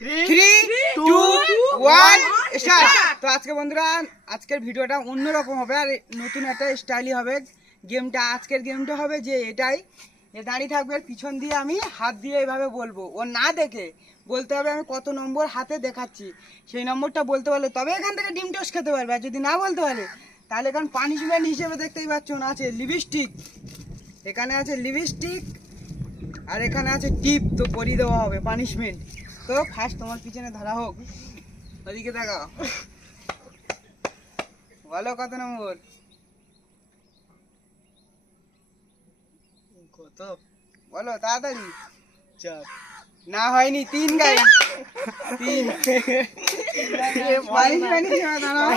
3, 2, 1 start. তো আজকে বন্ধুরা আজকের ভিডিওটা অন্যরকম হবে আর নতুন একটা স্টাইলই হবে। গেমটা আজকের গেমটা হবে যে এটাই, এ দাঁড়িয়ে থাকবে, পিছন দিয়ে আমি হাত দিয়ে এইভাবে বলবো, ও না দেখে বলতে হবে আমি কত নম্বর হাতে দেখাচ্ছি, সেই নম্বরটা বলতে পারলে তবে এখান থেকে ডিম টোস্ট খেতে পারবে। আর যদি না বলতে পারে তাহলে এখানে পানিশমেন্ট হিসেবে দেখতেই পাচ্ছ না আছে লিপস্টিক, এখানে আছে লিপস্টিক আর এখানে আছে টিপ, তো পরিয়ে দেওয়া হবে পানিশমেন্ট। তো ফার্স্ট তোমার পিছনে ধরা হোক, ওদিকে দেখাও, বলো কত নম্বর? কত? বলো তাড়াতাড়ি। 4 না হয়নি, 3 গাই, 3 পানিশমেন্ট হিসেবে দাঁড়াও।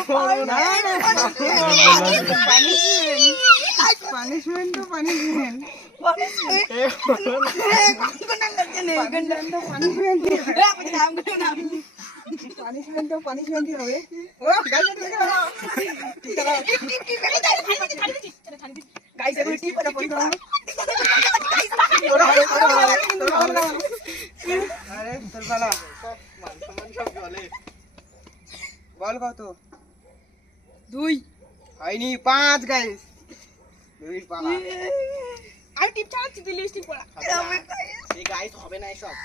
পানিশমেন্ট তো পানিশমেন্ট তো পানিশমেন্টই হবে। ও গাইস আরে তোর পালা, বল কত? 2 হয়নি, 5 গাইস, 2 পালা। আমি টিপ চালাচ্ছি, তুই লিপস্টিক পরা। এই গাইস হবে না এসব।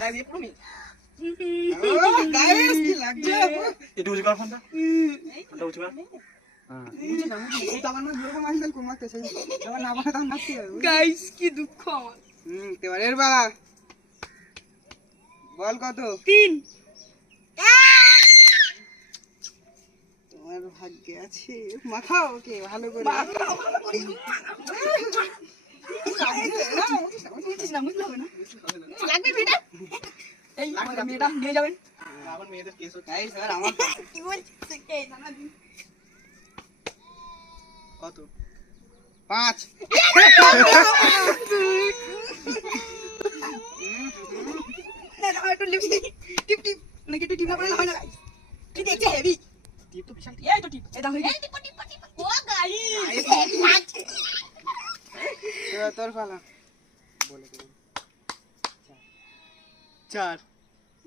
গাইস এ প্রমি গাইস কি লাগছে? এটা উঁচু কর ফোনটা, ফোনটা উঁচু কর। হ্যাঁ বুঝি না, এই তো আমার মা যেরকম আসলে কমাতে সেই যখন না পারে তখন নাচতে হবে। গাইস কি দুঃখ আমার। এবারের পালা, বল কত? 3 তোমার ভাগ্যে আছে, মাখাও ওকে ভালো করে। লাগবে বেটা। এই মেয়েটা নিয়ে যাবেন। আবার মেয়েদের কেস হচ্ছে। গাইস আর আমার কি বলছিস এই না কত? 5 না একটু লিপস্টিক টিপ টিপ নাকি একটু টিপ না করলে হয় না গাইস। তুই দেখছিস হেভি টিপ তো বিশাল টিপ। এই তো টিপ এটা হয়ে গেছে। টিপ টিপ টিপ ও গাইস তোর পালা, বলে দেব 4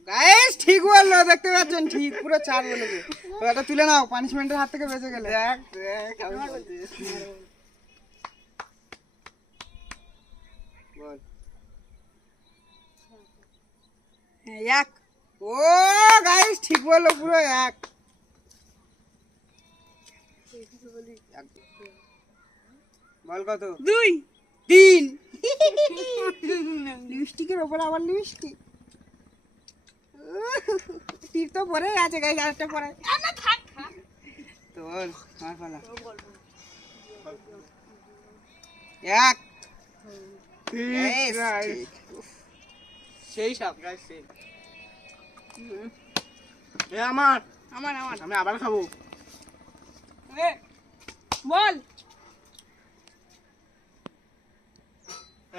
গাইস ঠিক বললো, দেখতে পাচ্ছেন ঠিক পুরো 4 বলেছে। তো এটা তুলে নাও, পানিশমেন্টের হাত থেকে বেঁচে গেলে। দেখ দেখ আমি বলছি। বল। এক ও গাইস ঠিক বললো, পুরো 1। বল কত? 2 3 লিপস্টিকের ওপর আবার লিপস্টিক, টিপ তো পরে আছে গাইস, আরেকটা পরে। না থাক থাক তো বল আমার পালা। 1 গাইস সেই সাত গাইস সেই। এ আমার আমার আমার আমি আবার খাবো। এ বল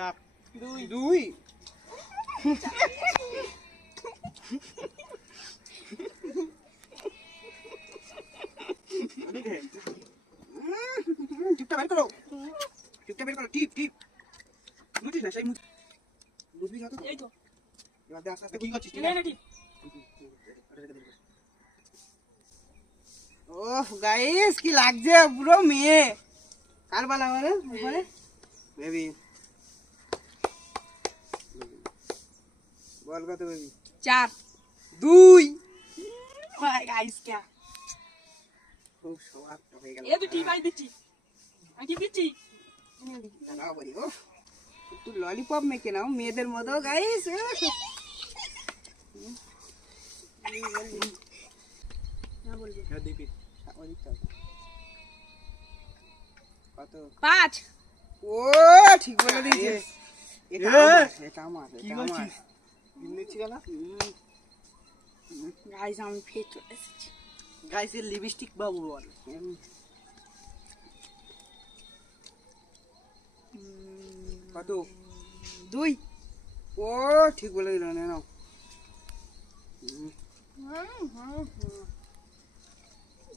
1 2 টিপটা বের করো, টিপটা বের করো, টিপ টিপ মুছিস না, সেই বুঝবি যত। এই তো এবার দে আস্তে আস্তে। কি করছিস? নে নে টিপ ওহ গাইস কি লাগছে, পুরো মেয়ে। কার পালা বলে উপরে? বেবি বল কত বেবি? 4 2 ভাই গাইস क्या খুব সবার হয়ে গেল। এ তুই টিপ আই দিচ্ছি আমি টিপ দিচ্ছি দাঁড়াও বলি, ও একটু ললিপপ মেখে নাও মেয়েদের মতো গাইস। না বলবি হ্যাঁ দিবি। কত? 5 ও ঠিক বলে দিয়েছে। এটা এ! আমার, এটা আমার, কি এটা আমার। বলছিস? দিচ্ছি কেন? গাইস আমি ফেট চলে এসেছি গাইস এর লিপস্টিক বাবু বল। কত? 2 ও ঠিক বলে দিল, না নাও।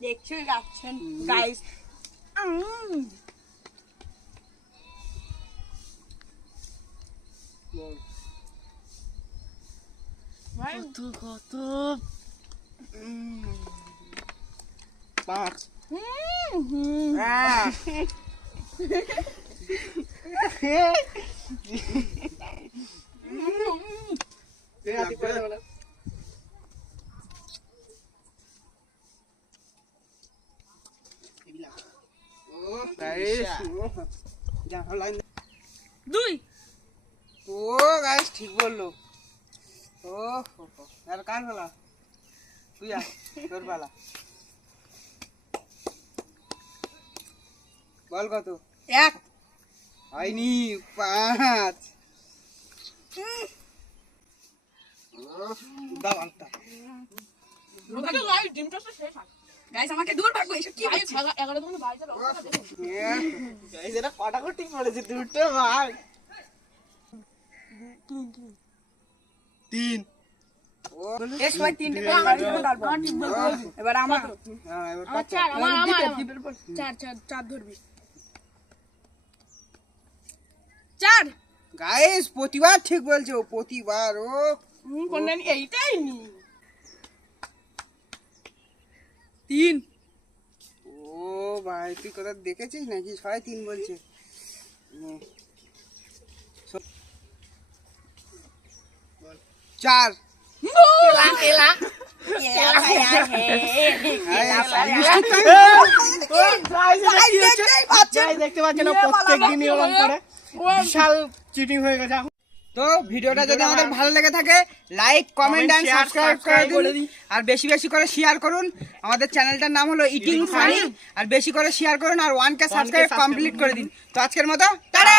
দেখছো যাচ্ছেন গাইস বল কত 5 হ্যাঁ দুই ও গাইস ঠিক বললো ও আর কার বেলা তুই আ তোর বেলা বল কত এক হয়নি 5 দাও আলতা গাইস আমাকে দূর ভাগো এসব কি হচ্ছে গাইস এটা কাটাকুটি পড়েছে দুটো ভাগ 3 ও এস ভাই তিনটে এবার আমার হ্যাঁ এবার আমার কত? চার, আমার দ্বীপের পর। চার ধরবি। চার গাইস প্রতিবার ঠিক বলছে ও প্রতিবার ও কোনটা নি এইটাই নি তিন ও ভাই তুই কোথা দেখেছিস নাকি 3.5 বলছে নে। 4 দেখতে পাচ্ছেন প্রত্যেক দিনই এরকম করে বিশাল চিটিং হয়ে গেছে এখন। তো ভিডিওটা যদি আমাদের ভালো লেগে থাকে like comment and share, subscribe subscribe করে দিন আর বেশি বেশি করে শেয়ার করুন আমাদের চ্যানেলটার নাম হলো ইটিং ফানি আর বেশি করে শেয়ার করুন আর 1K সাবস্ক্রাইব কমপ্লিট করে দিন তো আজকের মতো টাটা